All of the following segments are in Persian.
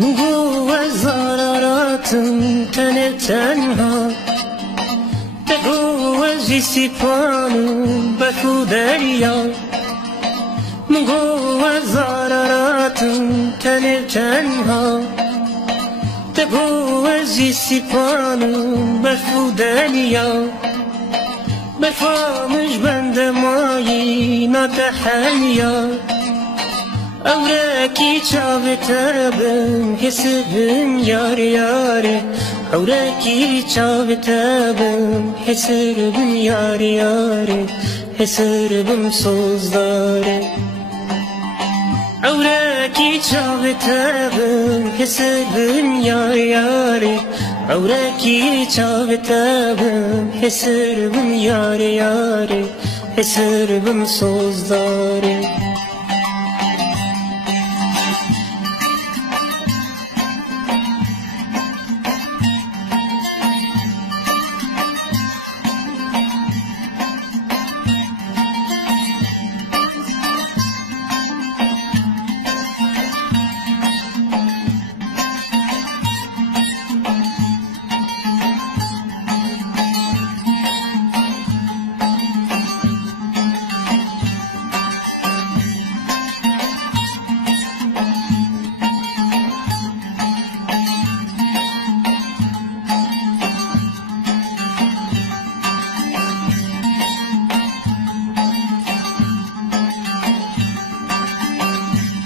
بگو از ضرراتم تن تنها، بگو از جیسی پانم بکو دریا. بگو از ضرراتم تن تنها، بگو از جیسی پانم بکو دریا. بفهمش بند مایی نتحنیا، أوراكي شافتها بم حسبم ياري ياري. أوراكي شافتها بم حسبم ياري ياري. حسبم صوزداري. أوراكي شافتها بم حسبم ياري ياري. أوراكي شافتها بم حسبم ياري ياري. حسبم صوزداري.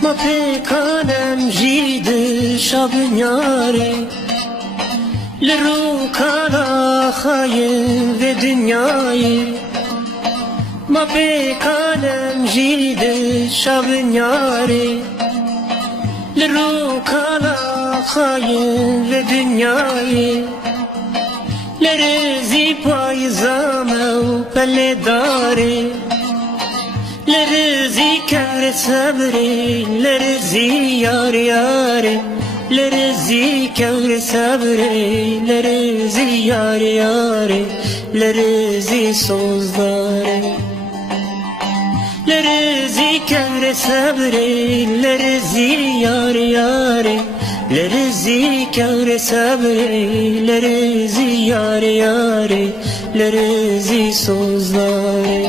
ما پیکانم جید شب نیاره، لرو کالا خایم و دنیای. ما پیکانم جید شب نیاره، لرو کالا خایم و دنیای. لرزی پای زامه و پله داره، لرزي كار صبري لرزي يار ياري. لرزي كار صبري لرزي يار ياري. لرزي صوزداري. لرزي كار صبري لرزي يار ياري. لرزي كار صبري لرزي يار ياري. لرزي صوزداري.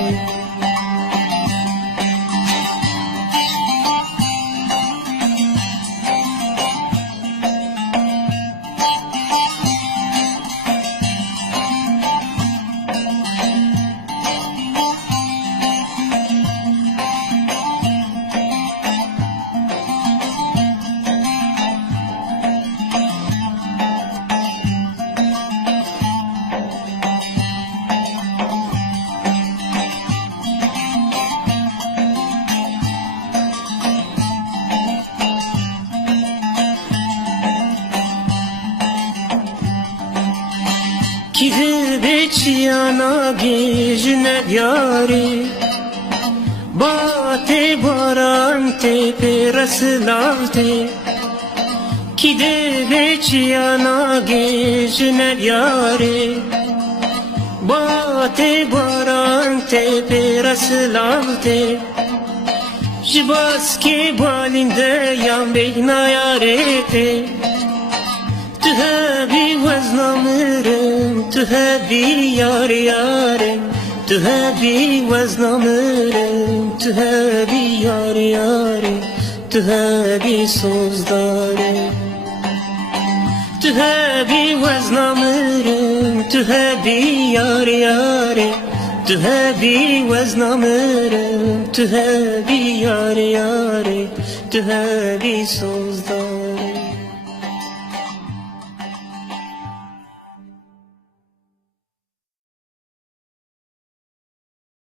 Kivi beçiyana gejine yari, bate baran tepe raslavte. Kivi beçiyana gejine yari, bate baran tepe raslavte. Jibas ke balinde yan beyna yarete. تهابي وزنامرم تهابي ياري ياري. تهابي وزنامرم تهابي ياري ياري. تهابي صوزداري. تهابي وزنامرم تهابي ياري ياري. تهابي وزنامرم تهابي ياري ياري. تهابي صوزداري.